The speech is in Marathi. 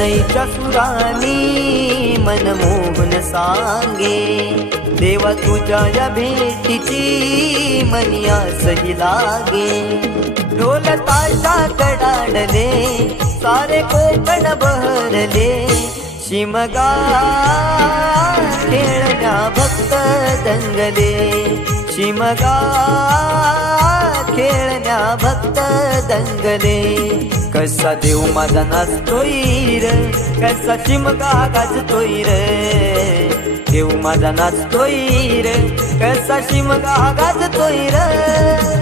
शनईच्या सुरानी मनमोहन सांगे, देवा तुझ्या या भेटीची मनी आसही लागे. ढोल ताशा कडाडले सारे कोकण बहरले, शिमगा खेळण्या भक्त दंगले, शिमगा खेळण्या भक्त दंगले. कसा देव माझा नाचतोय र, कसा शिमगा गाजतोय र, देव माझा नाचतोय र, कसा शिमगा गाजतोय र.